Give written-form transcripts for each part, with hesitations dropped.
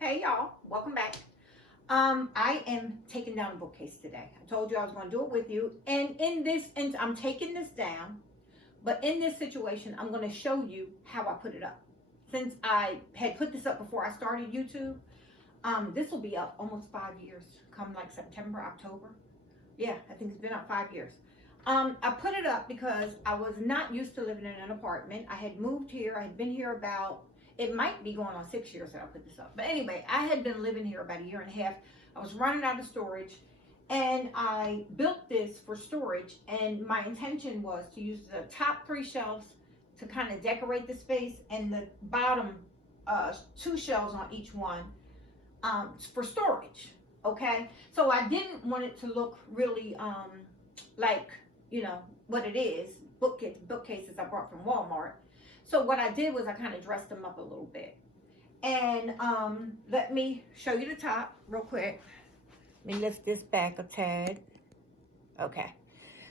Hey y'all, welcome back. I am taking down a bookcase today. I told you I was going to do it with you. And I'm taking this down, but in this situation, I'm going to show you how I put it up. Since I had put this up before I started YouTube, this will be up almost 5 years, come like September, October. Yeah, I think it's been up 5 years. I put it up because I was not used to living in an apartment. I had moved here. I had been here about, it might be going on 6 years that I put this up. But anyway, I had been living here about a year and a half. I was running out of storage and I built this for storage. And my intention was to use the top 3 shelves to kind of decorate the space and the bottom 2 shelves on each one for storage. Okay, so I didn't want it to look really like, you know, what it is, bookcases I bought from Walmart. So what I did was I kind of dressed them up a little bit. And let me show you the top real quick. Let me lift this back a tad. Okay,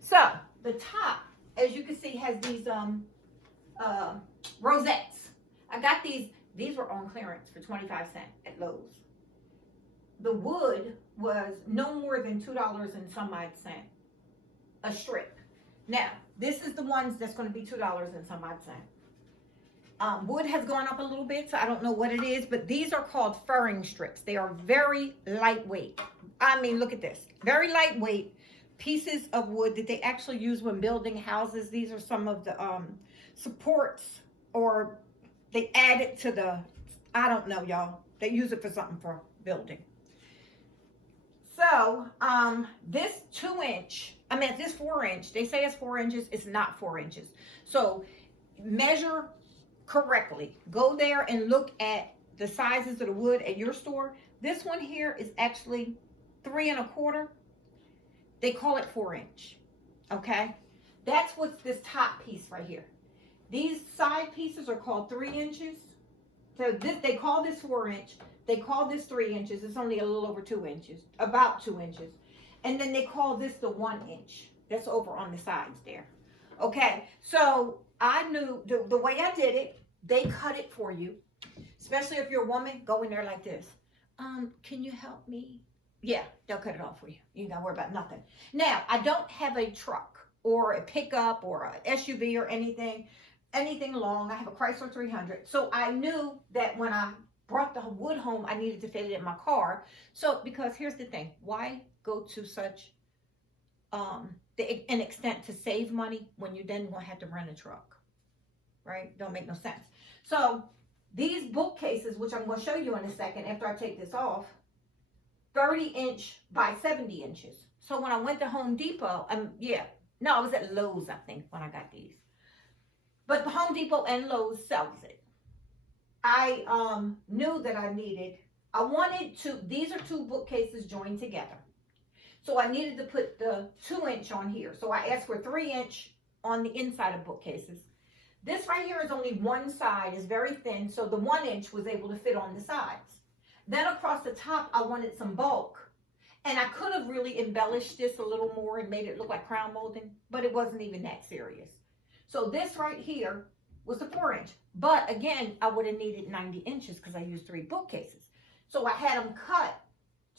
so the top, as you can see, has these rosettes. I got these were on clearance for 25 cents at Lowe's. The wood was no more than $2 and some odd cent a strip. Now, this is the ones that's going to be $2 and some odd cent. Wood has gone up a little bit, so I don't know what it is, but these are called furring strips. They are very lightweight. I mean, look at this. Very lightweight pieces of wood that they actually use when building houses. These are some of the supports, or they add it to the, I don't know, y'all. They use it for something for building. So, this 2-inch, this 4-inch, they say it's 4 inches, it's not 4 inches. So, measure correctly. Go there and look at the sizes of the wood at your store. This one here is actually 3 1/4. They call it 4-inch, okay? That's what's this top piece right here. These side pieces are called 3 inches. So they call this 4-inch. They call this 3 inches. It's only a little over 2 inches, about 2 inches. And then they call this the 1 inch. That's over on the sides there. Okay, so I knew the way I did it, they cut it for you. Especially if you're a woman, go in there like this. Can you help me? Yeah, they'll cut it off for you. You ain't gotta worry about nothing. Now, I don't have a truck or a pickup or a SUV or anything long. I have a Chrysler 300. So I knew that when I brought the wood home, I needed to fit it in my car. So, because here's the thing, why go to such an extent to save money when you then won't have to rent a truck, right? Don't make no sense. So these bookcases, which I'm going to show you in a second after I take this off, 30-inch by 70 inches. So when I went to Home Depot, I was at Lowe's, I think, when I got these. But the Home Depot and Lowe's sells it. I knew that these are 2 bookcases joined together. So I needed to put the 2-inch on here. So I asked for 3-inch on the inside of bookcases. This right here is only one side, is very thin, so the 1-inch was able to fit on the sides. Then across the top, I wanted some bulk. And I could have really embellished this a little more and made it look like crown molding, but it wasn't even that serious. So this right here was a 4-inch. But again, I would have needed 90 inches because I used 3 bookcases. So I had them cut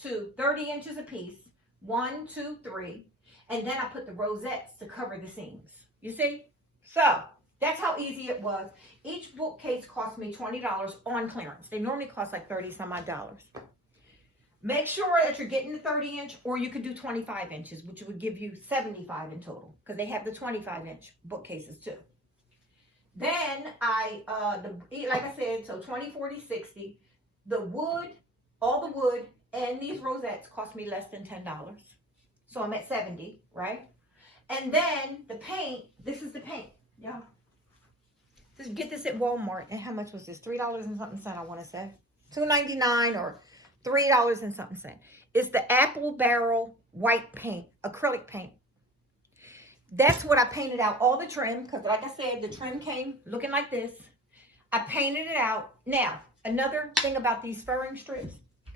to 30 inches a piece, 1, 2, 3, and then I put the rosettes to cover the seams. You see? So that's how easy it was. Each bookcase cost me $20 on clearance. They normally cost like 30 some odd dollars. Make sure that you're getting the 30-inch, or you could do 25 inches, which would give you 75 in total, because they have the 25-inch bookcases too. Then like I said, so 20, 40, 60. The wood, all the wood, and these rosettes cost me less than $10. So I'm at 70, right? And then the paint, this is the paint, yeah. Just get this at Walmart. And how much was this? $3 and something cent, I want to say. $2.99 or $3 and something cent. It's the apple barrel white paint, acrylic paint. That's what I painted out all the trim, because like I said, the trim came looking like this. I painted it out. Now, another thing about these furring strips,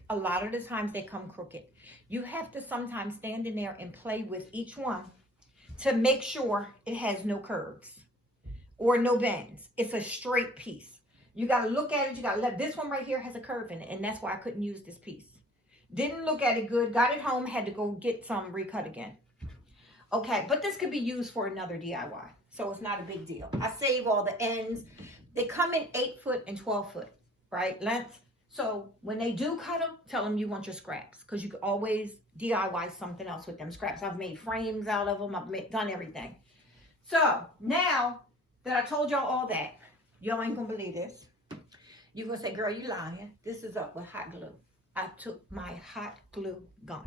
a lot of the times they come crooked. You have to sometimes stand in there and play with each one to make sure it has no curves or no bends. It's a straight piece. You got to look at it. You got to let, this one right here has a curve in it. And that's why I couldn't use this piece. Didn't look at it good. Got it home. Had to go get some recut again. Okay. But this could be used for another DIY. So it's not a big deal. I save all the ends. They come in 8 foot and 12 foot, right? Length. So when they do cut them, tell them you want your scraps. Because you can always DIY something else with them scraps. I've made frames out of them. I've done everything. So now that I told y'all all that, y'all ain't going to believe this. You're going to say, girl, you lying. This is up with hot glue. I took my hot glue gun,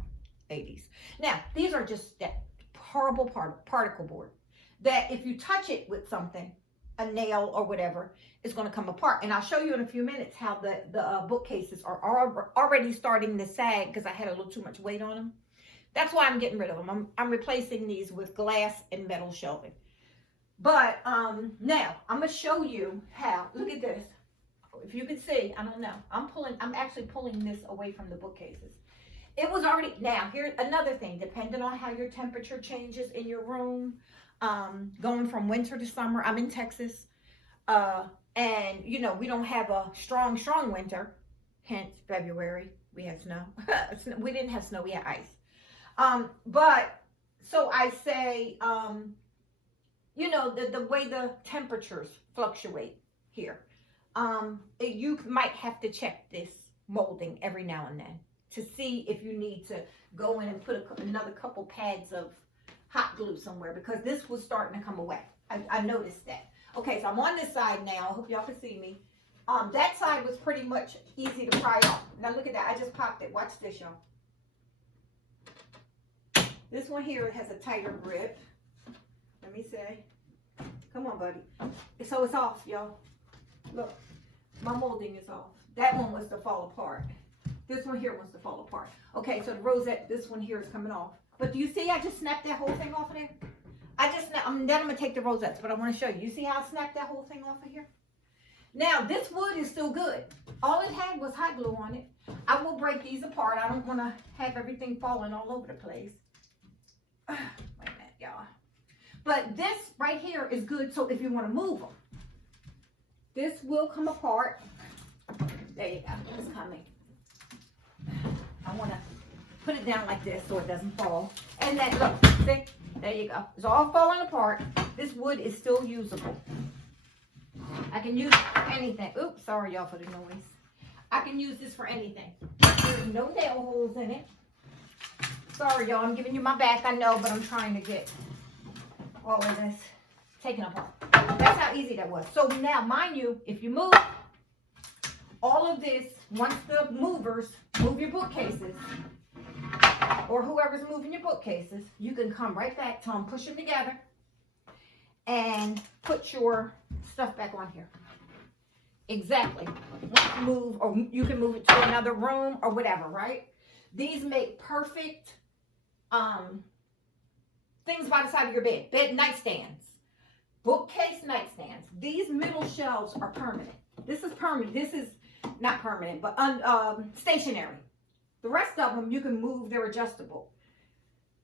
ladies. Now, these are just that horrible particle board that if you touch it with something, a nail or whatever, it's going to come apart. And I'll show you in a few minutes how the bookcases are already starting to sag because I had a little too much weight on them. That's why I'm getting rid of them. I'm replacing these with glass and metal shelving. But now I'm going to show you how. Look at this. If you can see, I don't know. I'm actually pulling this away from the bookcases. It was already, now here's another thing, depending on how your temperature changes in your room, going from winter to summer. I'm in Texas, and you know, we don't have a strong winter, hence February, we had snow. We didn't have snow, we had ice. But, so I say, you know, the way the temperatures fluctuate here, you might have to check this molding every now and then to see if you need to go in and put another couple pads of hot glue somewhere, because this was starting to come away. I noticed that. Okay, so I'm on this side now. I hope y'all can see me. That side was pretty much easy to pry off. Now look at that. I just popped it. Watch this, y'all. This one here has a tighter grip. Let me see. Come on, buddy. So it's off, y'all. Look, my molding is off. That one was to fall apart. This one here wants to fall apart. Okay, so the rosette, this one here is coming off. But do you see I just snapped that whole thing off of there? Then I'm going to take the rosettes, but I want to show you. You see how I snapped that whole thing off of here? Now, this wood is still good. All it had was hot glue on it. I will break these apart. I don't want to have everything falling all over the place. Wait a minute, y'all. But this right here is good, so if you want to move them, this will come apart. There you go. It's coming. I want to put it down like this so it doesn't fall. And then look, see? There you go. It's all falling apart. This wood is still usable. I can use it for anything. Oops, sorry y'all for the noise. I can use this for anything. There's no nail holes in it. Sorry y'all, I'm giving you my back, I know, but I'm trying to get all of this taken apart. That's how easy that was. So now, mind you, if you move all of this, once the movers move your bookcases, or whoever's moving your bookcases, you can come right back to them, push them together, and put your stuff back on here. Exactly. Move, or you can move it to another room or whatever, right? These make perfect things by the side of your bed. Bed nightstands. Bookcase nightstands. These middle shelves are permanent. This is permanent. This is not permanent, but stationary. The rest of them, you can move. They're adjustable.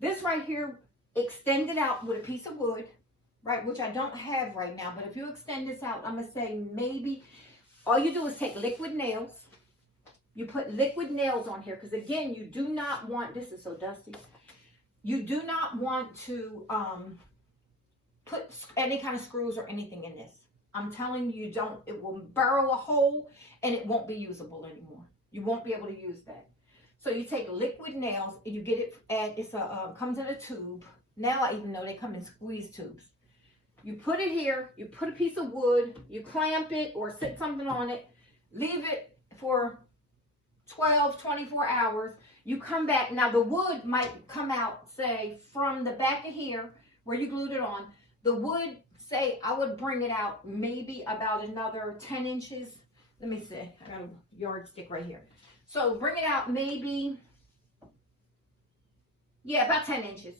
This right here, extend it out with a piece of wood, right, which I don't have right now. But if you extend this out, I'm going to say maybe all you do is take liquid nails. You put liquid nails on here because, again, you do not want, this is so dusty, you do not want to put any kind of screws or anything in this. I'm telling you, don't. It will burrow a hole and it won't be usable anymore. You won't be able to use that. So you take liquid nails and you get it, and it's comes in a tube. Now I even know they come in squeeze tubes. You put it here, you put a piece of wood, you clamp it or sit something on it, leave it for 12, 24 hours. You come back. Now the wood might come out, say, from the back of here where you glued it on. The wood, say, I would bring it out maybe about another 10 inches. Let me see. I got a yardstick right here. So bring it out maybe, yeah, about 10 inches.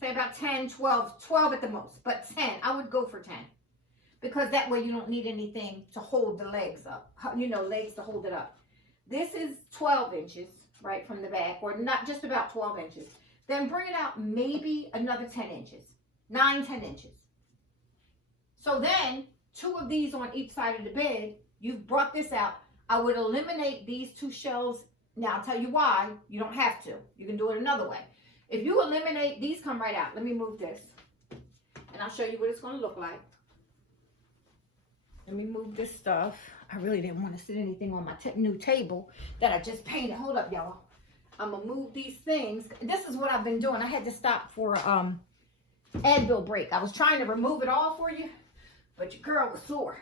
Say about 10, 12 at the most. But 10, I would go for 10. Because that way you don't need anything to hold the legs up. You know, legs to hold it up. This is 12 inches, right, from the back. Or not just about 12 inches. Then bring it out maybe another 10 inches. 9, 10 inches. So then, 2 of these on each side of the bed. you've brought this out, I would eliminate these 2 shelves. Now, I'll tell you why. You don't have to. You can do it another way. If you eliminate, these come right out. Let me move this. And I'll show you what it's going to look like. Let me move this stuff. I really didn't want to sit anything on my new table that I just painted. Hold up, y'all. I'm going to move these things. This is what I've been doing. I had to stop for Advil break. I was trying to remove it all for you, but your girl was sore.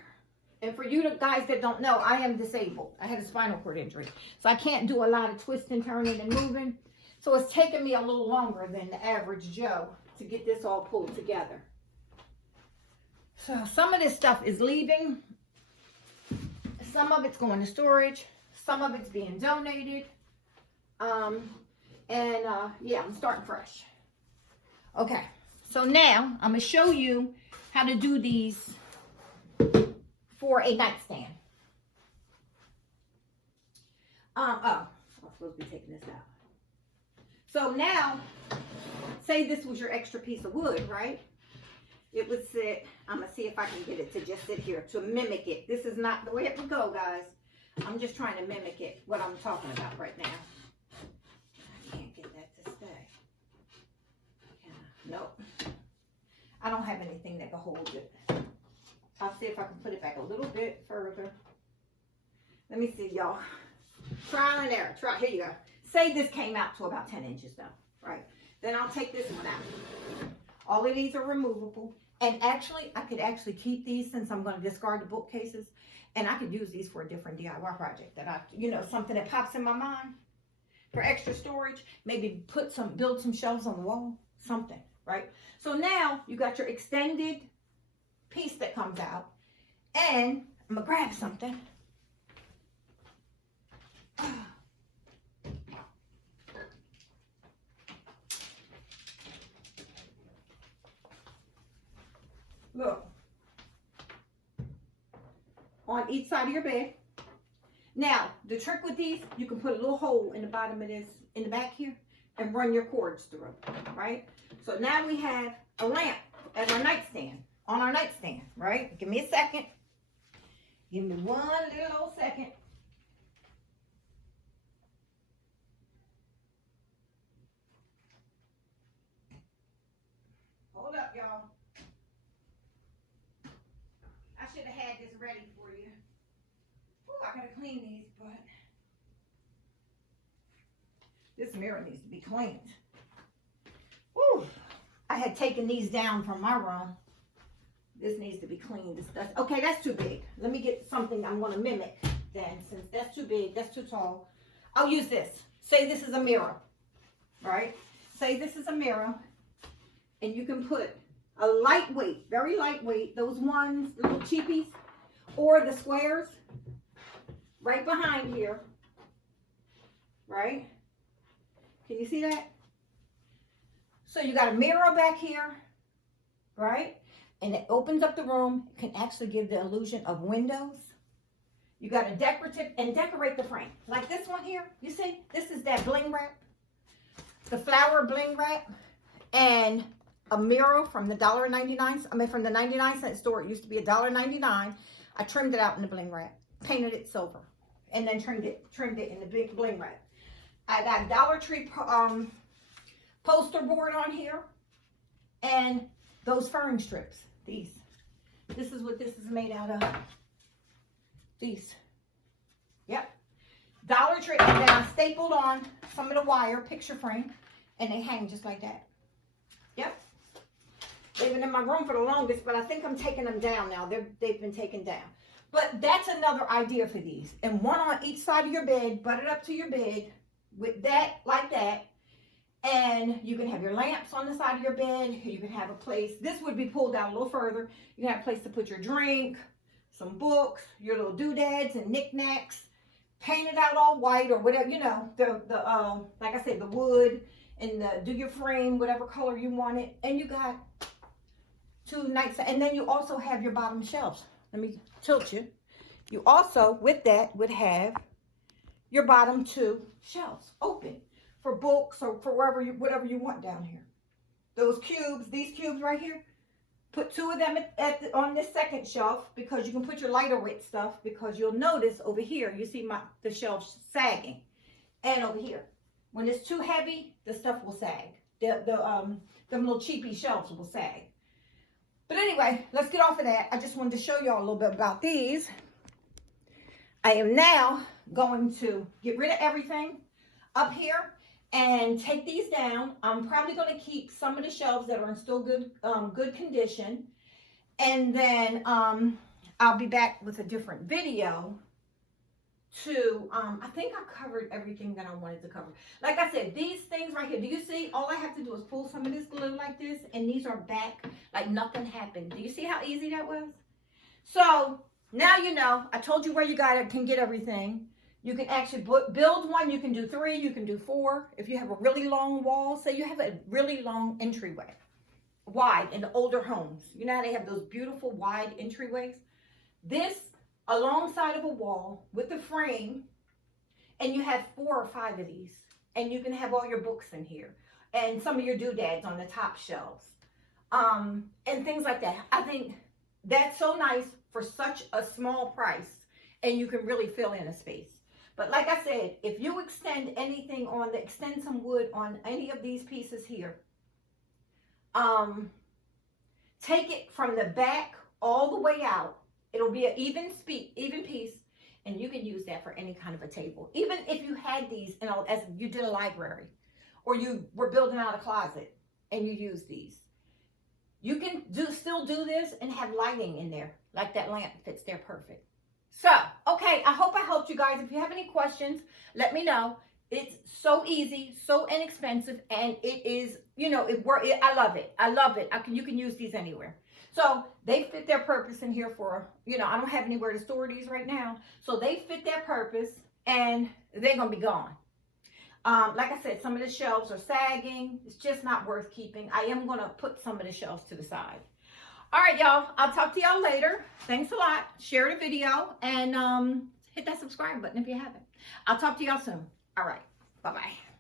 And for you guys that don't know, I am disabled. I had a spinal cord injury. So I can't do a lot of twisting, turning, and moving. So it's taken me a little longer than the average Joe to get this all pulled together. So some of this stuff is leaving. Some of it's going to storage. Some of it's being donated. Yeah, I'm starting fresh. Okay, so now I'm going to show you how to do these for a nightstand. I'm supposed to be taking this out. So now, say this was your extra piece of wood, right? It would sit, I'm going to see if I can get it to just sit here, to mimic it. This is not the way it would go, guys. I'm just trying to mimic it, what I'm talking about right now. I can't get that to stay. Nope. I don't have anything that can hold it. I'll see if I can put it back a little bit further. Let me see, y'all. Trial and error. Here you go. Say this came out to about 10 inches though, right? Then I'll take this one out. All of these are removable. And actually, I could actually keep these since I'm going to discard the bookcases. And I could use these for a different DIY project that something that pops in my mind for extra storage. Maybe build some shelves on the wall, something, right? So now you got your extended piece that comes out. And I'm going to grab something. Look, on each side of your bed. Now, the trick with these, you can put a little hole in the bottom of this, in the back here, and run your cords through, right? So now we have a lamp as our nightstand, on our nightstand, right? Give me a second. Give me one little old second. Hold up, y'all. I should have had this ready for you. Oh, I gotta clean these, but this mirror needs to be cleaned. Woo! I had taken these down from my room. This needs to be cleaned. Okay, that's too big. Let me get something I'm gonna mimic then, since that's too big, that's too tall. I'll use this. Say this is a mirror, right? Say this is a mirror, and you can put a lightweight, very lightweight, those ones, the little cheapies, or the squares, right behind here, right? Can you see that? So you got a mirror back here, right? And it opens up the room, can actually give the illusion of windows. You got a decorative, and decorate the frame. Like this one here, you see? This is that bling wrap, the flower bling wrap, and a mirror from the $1.99, from the 99-cent store. It used to be $1.99. I trimmed it out in the bling wrap, painted it silver, and then trimmed it in the big bling wrap. I got Dollar Tree poster board on here, and those fern strips. This is what this is made out of. These. Yep. Dollar Tree, and then I stapled on some of the wire, picture frame, and they hang just like that. Yep. They've been in my room for the longest, but I think I'm taking them down now. They've been taken down. But that's another idea for these. And one on each side of your bed, butt it up to your bed with that, like that. And you can have your lamps on the side of your bed. You can have a place. This would be pulled out a little further. You can have a place to put your drink, some books, your little doodads and knickknacks. Paint it out all white or whatever, like I said, the wood and do your frame, whatever color you want it. And you got 2 nights. And then you also have your bottom shelves. Let me tilt you. You also, with that, would have your bottom 2 shelves open for books or for whatever you want down here. Those cubes, these cubes right here, Put 2 of them on this second shelf because you can put your lighter weight stuff, because you'll notice over here, you see the shelves sagging. And over here, when it's too heavy, the stuff will sag. Them little cheapy shelves will sag. But anyway, let's get off of that. I just wanted to show y'all a little bit about these. I am now going to get rid of everything up here and take these down. I'm probably going to keep some of the shelves that are in still good condition. And then I'll be back with a different video to, I think I covered everything that I wanted to cover. Like I said, these things right here, do you see? All I have to do is pull some of this glue like this, and these are back like nothing happened. Do you see how easy that was? So now you know. I told you where you can get everything. You can actually build one. You can do 3, you can do 4. If you have a really long wall, say you have a really long entryway, wide in the older homes. You know how they have those beautiful wide entryways? This alongside of a wall with a frame, and you have 4 or 5 of these, and you can have all your books in here and some of your doodads on the top shelves, and things like that. I think that's so nice for such a small price, and you can really fill in a space. But like I said, if you extend anything extend some wood on any of these pieces here, take it from the back all the way out. It'll be an even piece, and you can use that for any kind of a table. Even if you had these, as you did a library, or you were building out a closet and you use these, you can still do this and have lighting in there. Like that lamp fits there perfect. So, okay, I hope I helped you guys. If you have any questions, let me know. It's so easy, so inexpensive, and it is, I love it. I love it. You can use these anywhere. So they fit their purpose in here for, I don't have anywhere to store these right now. So they fit their purpose, and they're going to be gone. Like I said, some of the shelves are sagging. It's just not worth keeping. I am going to put some of the shelves to the side. All right, y'all. I'll talk to y'all later. Thanks a lot. Share the video, and hit that subscribe button if you haven't. I'll talk to y'all soon. All right. Bye-bye.